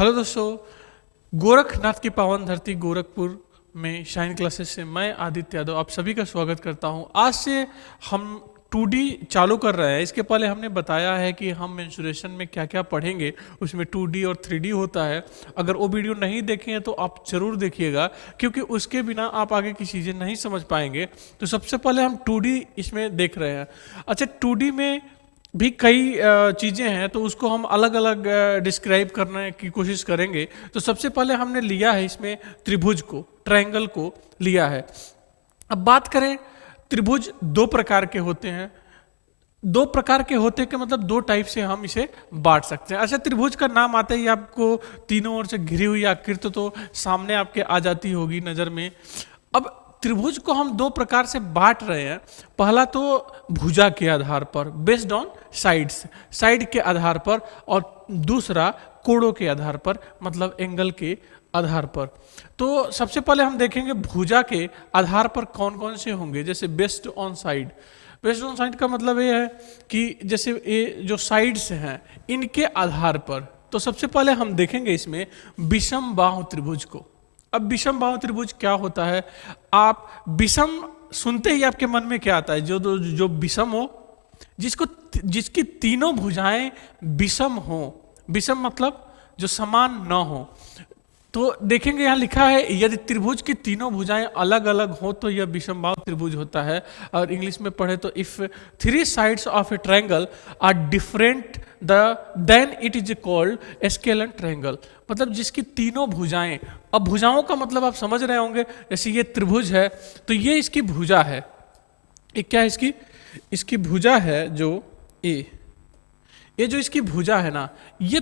Hello दोस्तों, गोरखनाथ की पावन धरती गोरखपुर में शाइन क्लासेस से मैं आदित्य यादव आप सभी का स्वागत करता हूं। आज से हम 2D चालू कर रहे हैं। इसके पहले हमने बताया है कि हम मेंसुरेशन में क्या क्या पढ़ेंगे, उसमें 2D और 3D होता है। अगर वो वीडियो नहीं देखे हैं तो आप ज़रूर देखिएगा, क्योंकि उसके बिना आप आगे की चीज़ें नहीं समझ पाएंगे। तो सबसे पहले हम 2D इसमें देख रहे हैं। अच्छा, 2D में भी कई चीज़ें हैं, तो उसको हम अलग अलग डिस्क्राइब करने की कोशिश करेंगे। तो सबसे पहले हमने लिया है इसमें त्रिभुज को, ट्रायंगल को लिया है। अब बात करें, त्रिभुज दो प्रकार के होते हैं। दो प्रकार के होते के मतलब दो टाइप से हम इसे बांट सकते हैं। अच्छा, त्रिभुज का नाम आते ही आपको तीनों ओर से घिरी हुई आकृति तो सामने आपके आ जाती होगी नज़र में। अब त्रिभुज को हम दो प्रकार से बांट रहे हैं। पहला तो भुजा के आधार पर, बेस्ड ऑन साइड्स, साइड के आधार पर, और दूसरा कोणों के आधार पर, मतलब एंगल के आधार पर। तो सबसे पहले हम देखेंगे भुजा के आधार पर कौन कौन से होंगे। जैसे based on side, based on side का मतलब ये है कि जैसे ये जो साइड्स हैं इनके आधार पर, तो सबसे पहले हम देखेंगे इसमें विषम बाहु त्रिभुज को। अब विषम बाहु त्रिभुज क्या होता है? आप विषम सुनते ही आपके मन में क्या आता है? जो विषम हो, जिसकी तीनों भुजाएं विषम हो। विषम मतलब जो समान न हो। तो देखेंगे यहाँ लिखा है, यदि त्रिभुज की तीनों भुजाएं अलग अलग हो तो यह विषमबाहु त्रिभुज होता है। और इंग्लिश में पढ़े तो if 3 sides of a triangle are different then it is called scalene triangle. मतलब जिसकी तीनों भुजाएं, अब भुजाओं का मतलब आप समझ रहे होंगे। जैसे ये त्रिभुज है तो ये इसकी भुजा है। ये क्या है? इसकी भुजा है जो ये जो इसकी भुजा है ना, ये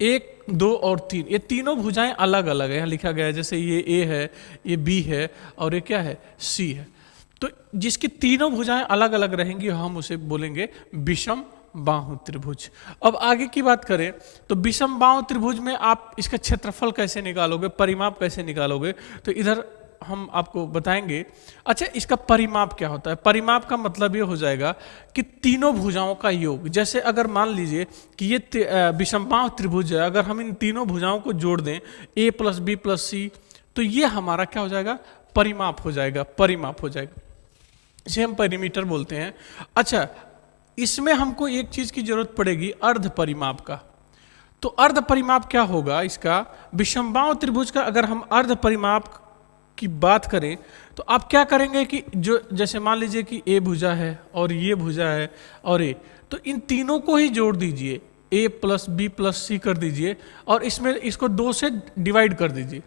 1, 2 और 3, ये तीनों भुजाएं अलग अलग है। यहाँ लिखा गया है जैसे ये ए है, ये बी है, और ये क्या है? सी है। तो जिसकी तीनों भुजाएं अलग अलग रहेंगी हम उसे बोलेंगे विषम बाहु त्रिभुज। अब आगे की बात करें तो विषम बाहु त्रिभुज में आप इसका क्षेत्रफल कैसे निकालोगे, परिमाप कैसे निकालोगे, तो इधर हम आपको बताएंगे। अच्छा, इसका परिमाप क्या होता है? परिमाप का मतलब ये हो जाएगा कि तीनों भुजाओं का योग। जैसे अगर मान लीजिए कि ये विषमबाहु त्रिभुज है, अगर हम इन तीनों भुजाओं को जोड़ दें a + b + c, तो ये हमारा क्या हो जाएगा? परिमाप हो जाएगा। परिमाप हो जाएगा, इसे हम परिमीटर बोलते हैं। अच्छा, इसमें हमको एक चीज की जरूरत पड़ेगी, अर्ध परिमाप का। तो अर्ध परिमाप क्या होगा इसका? विषमबाहु त्रिभुज का अगर हम अर्ध परिमाप की बात करें तो आप क्या करेंगे कि जो जैसे मान लीजिए कि ए भुजा है और ये भुजा है और ए, तो इन तीनों को ही जोड़ दीजिए, a + b + c कर दीजिए, और इसमें इसको 2 से डिवाइड कर दीजिए।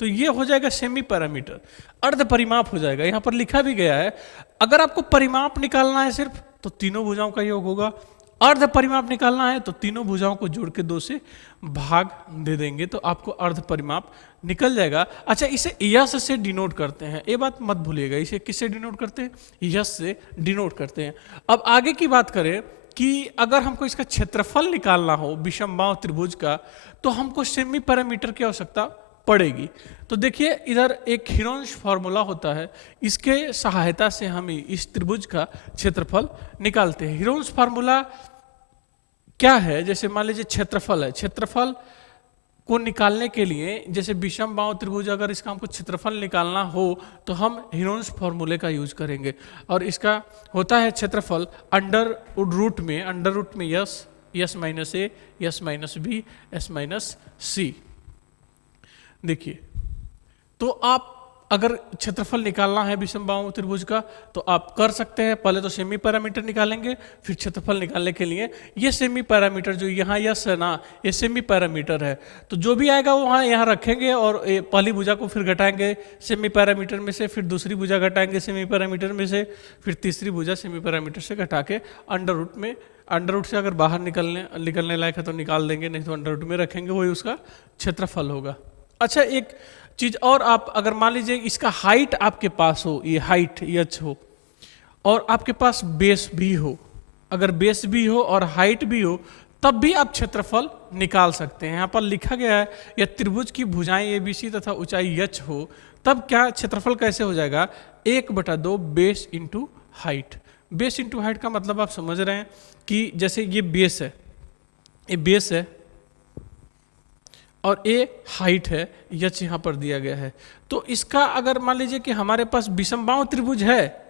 तो ये हो जाएगा सेमी पैरामीटर, अर्ध परिमाप हो जाएगा। यहाँ पर लिखा भी गया है, अगर आपको परिमाप निकालना है सिर्फ तो तीनों भुजाओं का योग होगा। अर्ध परिमाप निकालना है तो तीनों भुजाओं को जोड़ के 2 से भाग दे देंगे तो आपको अर्ध परिमाप निकल जाएगा। अच्छा, इसे यश से डिनोट करते हैं, ये बात मत भूलिएगा। इसे किससे डिनोट करते हैं? यश से डिनोट करते हैं। अब आगे की बात करें कि अगर हमको इसका क्षेत्रफल निकालना हो विषमबाहु त्रिभुज का, तो हमको सेमी पैरामीटर की आवश्यकता पड़ेगी। तो देखिए, इधर एक हीरोन्स फार्मूला होता है, इसके सहायता से हम इस त्रिभुज का क्षेत्रफल निकालते हैं। हीरोन्स फार्मूला क्या है? जैसे मान लीजिए क्षेत्रफल है, क्षेत्रफल को निकालने के लिए, जैसे विषमबाहु त्रिभुज, अगर इसका हमको क्षेत्रफल निकालना हो तो हम हीरोन्स फार्मूले का यूज करेंगे। और इसका होता है क्षेत्रफल अंडर रूट में s, s minus a, s minus b, s minus c. देखिए, तो आप अगर क्षेत्रफल निकालना है विषमबाहु त्रिभुज का तो आप कर सकते हैं। पहले तो सेमी पैरामीटर निकालेंगे, फिर क्षेत्रफल निकालने के लिए ये सेमी पैरामीटर जो यहाँ यस है ना, ये सेमी पैरामीटर है। तो जो भी आएगा वो यहाँ रखेंगे और पहली भुजा को फिर घटाएंगे सेमी पैरामीटर में से, फिर दूसरी भुजा घटाएंगे सेमी पैरामीटर में से, फिर तीसरी भुजा सेमी पैरामीटर से घटा के अंडर रूट से अगर बाहर निकलने लायक है तो निकाल देंगे, नहीं तो अंडर रूट में रखेंगे, वही उसका क्षेत्रफल होगा। अच्छा, एक चीज और, आप अगर मान लीजिए इसका हाइट आपके पास हो, ये हाइट h हो, और आपके पास बेस भी हो, अगर बेस भी हो और हाइट भी हो, तब भी आप क्षेत्रफल निकाल सकते हैं। यहाँ पर लिखा गया है, यह त्रिभुज की भुजाएं ABC तथा ऊंचाई h हो, तब क्या क्षेत्रफल कैसे हो जाएगा? 1/2 base into height. Base into height का मतलब आप समझ रहे हैं कि जैसे ये बेस है, ये बेस है, और ए हाइट है, एच यहाँ पर दिया गया है। तो इसका अगर मान लीजिए कि हमारे पास विषमबाहु त्रिभुज है,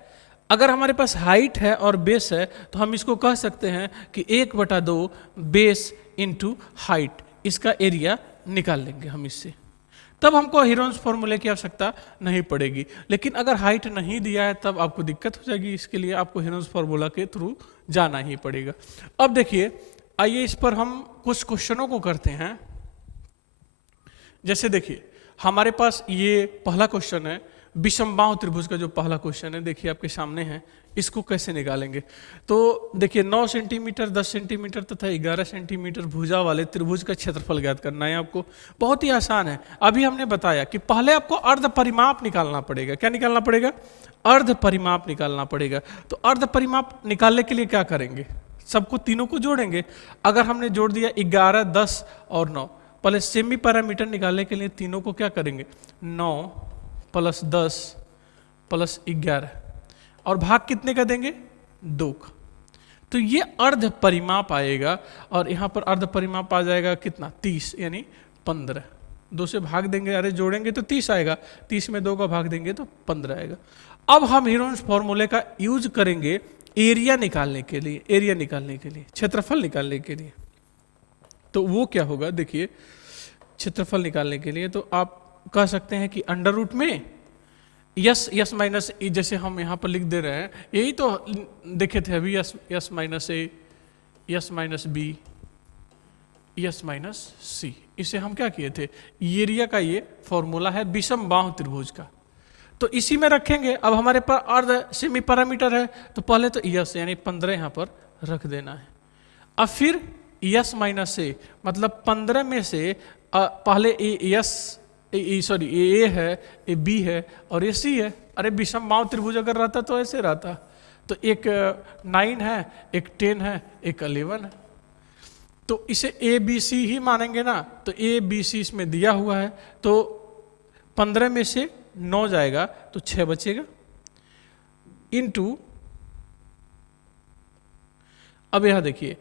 अगर हमारे पास हाइट है और बेस है, तो हम इसको कह सकते हैं कि 1/2 बेस इंटू हाइट, इसका एरिया निकाल लेंगे हम इससे। तब हमको हीरोन्स फॉर्मूले की आवश्यकता नहीं पड़ेगी। लेकिन अगर हाइट नहीं दिया है तब आपको दिक्कत हो जाएगी, इसके लिए आपको हीरोन्स फॉर्मूला के थ्रू जाना ही पड़ेगा। अब देखिए, आइए इस पर हम कुछ क्वेश्चनों को करते हैं। जैसे देखिए, हमारे पास ये पहला क्वेश्चन है, विषमबाहु त्रिभुज का जो पहला क्वेश्चन है, देखिए आपके सामने है, इसको कैसे निकालेंगे। तो देखिए 9 सेंटीमीटर, 10 सेंटीमीटर तथा 11 सेंटीमीटर भुजा वाले त्रिभुज का क्षेत्रफल ज्ञात करना है आपको। बहुत ही आसान है। अभी हमने बताया कि पहले आपको अर्ध परिमाप निकालना पड़ेगा। क्या निकालना पड़ेगा? अर्ध परिमाप निकालना पड़ेगा। तो अर्ध परिमाप निकालने के लिए क्या करेंगे? सबको तीनों को जोड़ेंगे। अगर हमने जोड़ दिया 11, 10 और 9, पहले सेमी पैरामीटर निकालने के लिए तीनों को क्या करेंगे? 9 + 10 + 11 और भाग कितने का देंगे? 2 का। तो ये अर्ध परिमाप आएगा और यहाँ पर अर्ध परिमाप आ जाएगा कितना? 30, यानी 15। 2 से भाग देंगे, अरे जोड़ेंगे तो 30 आएगा, 30 में 2 का भाग देंगे तो 15 आएगा। अब हम हीरोन्स फॉर्मूले का यूज करेंगे एरिया निकालने के लिए, एरिया निकालने के लिए, क्षेत्रफल निकालने के लिए। तो वो क्या होगा? देखिए, क्षेत्रफल निकालने के लिए तो आप कह सकते हैं कि अंडर रूट में यस माइनस ए, जैसे हम यहाँ पर लिख दे रहे हैं, यही तो देखे थे अभी, s minus a, s minus b, s minus c. इसे हम क्या किए थे? एरिया का ये फॉर्मूला है विषमबाहु त्रिभुज का। तो इसी में रखेंगे। अब हमारे पास अर्ध सेमी पैरामीटर है, तो पहले तो यस यानी 15 यहाँ पर रख देना है। अब फिर यस माइनस ए, मतलब 15 में से पहले ए है, ए बी है और ए सी है। अरे विषमबाहु त्रिभुज अगर रहता तो ऐसे रहता। तो एक 9 है, एक 10 है, एक 11 है। तो इसे ए बी सी ही मानेंगे ना। तो ए बी सी इसमें दिया हुआ है, तो 15 में से 9 जाएगा तो 6 बचेगा, इंटू, अब यहां देखिए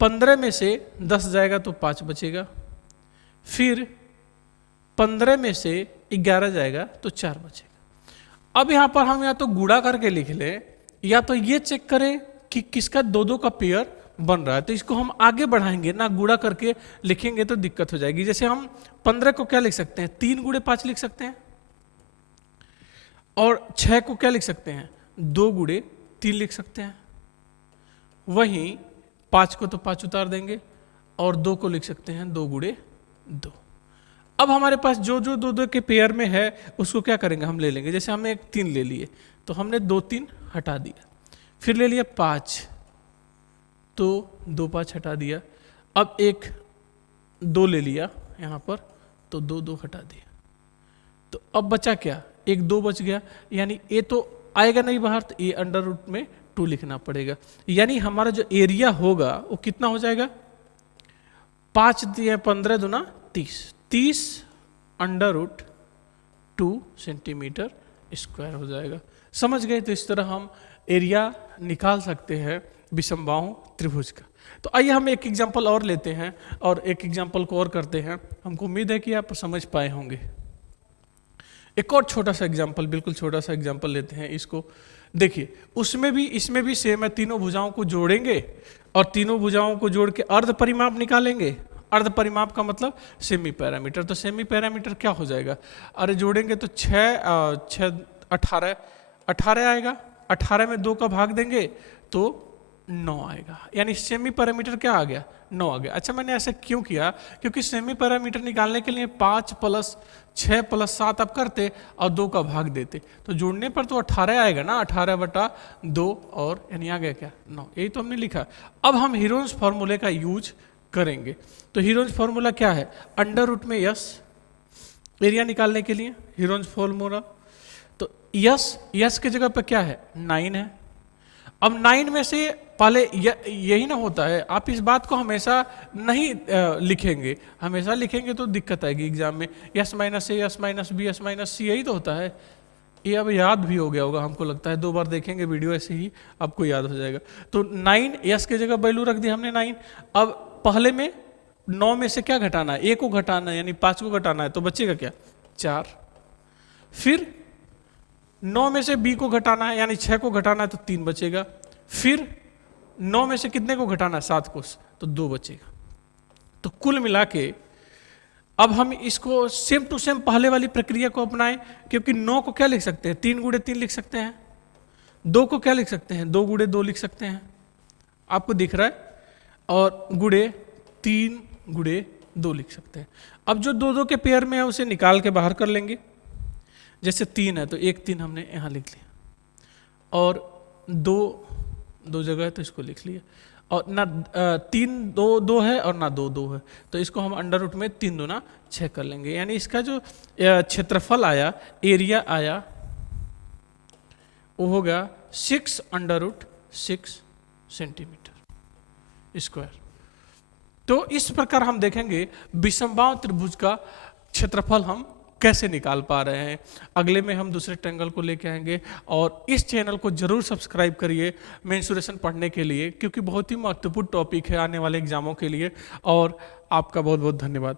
15 में से 10 जाएगा तो 5 बचेगा, फिर 15 में से 11 जाएगा तो 4 बचेगा। अब यहां पर हम या तो गुणा करके लिख लें, या तो ये चेक करें कि किसका 2-2 का पेयर बन रहा है। तो इसको हम आगे बढ़ाएंगे ना, गुणा करके लिखेंगे तो दिक्कत हो जाएगी। जैसे हम 15 को क्या लिख सकते हैं? 3 × 5 लिख सकते हैं। और 6 को क्या लिख सकते हैं? 2 × 3 लिख सकते हैं। वहीं 5 को तो 5 उतार देंगे और 2 को लिख सकते हैं 2 × 2। अब हमारे पास जो 2-2 के पेयर में है उसको क्या करेंगे? हम ले लेंगे। जैसे हमने एक 3 ले लिए तो हमने 2 3 हटा दिया, फिर ले लिया 5 तो 2 5 हटा दिया। अब एक 2 ले लिया यहाँ पर तो 2 2 हटा दिया। तो अब बचा क्या? एक 2 बच गया, यानी ए तो आएगा नहीं बाहर, तो ए अंडर रूट में 2 लिखना पड़ेगा। यानी हमारा जो एरिया होगा वो कितना हो जाएगा? 5 दिए 15 दूना 30, 30 अंडर रूट 2 सेंटीमीटर स्क्वायर हो जाएगा। समझ गए? तो इस तरह हम एरिया निकाल सकते हैं विषमबाहु त्रिभुज का। तो आइए हम एक एग्जांपल और लेते हैं और एक एग्जांपल को और करते हैं। हमको उम्मीद है कि आप समझ पाए होंगे। एक और छोटा सा एग्जांपल, बिल्कुल छोटा सा एग्जांपल लेते हैं। इसको देखिए, उसमें भी इसमें भी सेम है। तीनों भुजाओं को जोड़ेंगे और तीनों भुजाओं को जोड़ के अर्ध परिमाप निकालेंगे। अर्ध परिमाप का मतलब सेमी पैरामीटर। तो सेमी पैरामीटर क्या हो जाएगा? अरे जोड़ेंगे तो 6 18 आएगा। 18 में 2 का भाग देंगे तो 9 आएगा। यानी सेमी पैरामीटर क्या आ गया? 9 आ गया। अच्छा, मैंने ऐसा क्यों किया? क्योंकि सेमी पैरामीटर निकालने के लिए 5 + 6 + 7 आप करते और 2 का भाग देते, तो जोड़ने पर तो 18 आएगा ना। 18/2 और यानी आ गया क्या? 9। यही तो हमने लिखा। अब हम हीरोन्स फॉर्मूले का यूज करेंगे। तो हीरोन्स फॉर्मूला क्या है? अंडर रूट में यस, एरिया निकालने के लिए हीरोन्स फॉर्मूला। तो यस के जगह पर क्या है? 9 है। अब 9 में से पहले यही ना होता है। आप इस बात को हमेशा नहीं लिखेंगे। हमेशा लिखेंगे तो दिक्कत आएगी एग्जाम में। S minus a, s minus b, s minus c, यही तो होता है। ये अब याद भी हो गया होगा हमको लगता है। 2 बार देखेंगे वीडियो ऐसे ही आपको याद हो जाएगा। तो 9 यस के जगह वैल्यू रख दी हमने 9। अब पहले में 9 में से क्या घटाना है, ए को घटाना है, यानी 5 को घटाना है, तो बचेगा क्या, 4। फिर 9 में से बी को घटाना है, यानी 6 को घटाना है, तो 3 बचेगा। फिर 9 में से कितने को घटाना है, 7 को, तो 2 बचेगा। तो कुल मिला के अब हम इसको सेम टू सेम पहले वाली प्रक्रिया को अपनाएं, क्योंकि 9 को क्या लिख सकते हैं, 3 गुणे 3 लिख सकते हैं। 2 को क्या लिख सकते हैं, 2 गुणे 2 लिख सकते हैं, आपको दिख रहा है। और गुणे 3 गुणे 2 लिख सकते हैं। अब जो 2 2 के पेयर में है उसे निकाल के बाहर कर लेंगे। जैसे 3 है तो 1 3 हमने यहाँ लिख लिया, और 2 जगह है तो इसको लिख लिया। और ना 3 2 2 है और ना 2 2 है, तो इसको हम अंडर रूट में 3 दूना 6 कर लेंगे। यानी इसका जो क्षेत्रफल आया, एरिया आया, वो होगा 6√6 सेंटीमीटर स्क्वायर। तो इस प्रकार हम देखेंगे विषमबाहु त्रिभुज का क्षेत्रफल हम कैसे निकाल पा रहे हैं। अगले में हम दूसरे ट्रायंगल को लेके आएंगे, और इस चैनल को जरूर सब्सक्राइब करिए मेंसुरेशन पढ़ने के लिए, क्योंकि बहुत ही महत्वपूर्ण टॉपिक है आने वाले एग्जामों के लिए। और आपका बहुत बहुत धन्यवाद।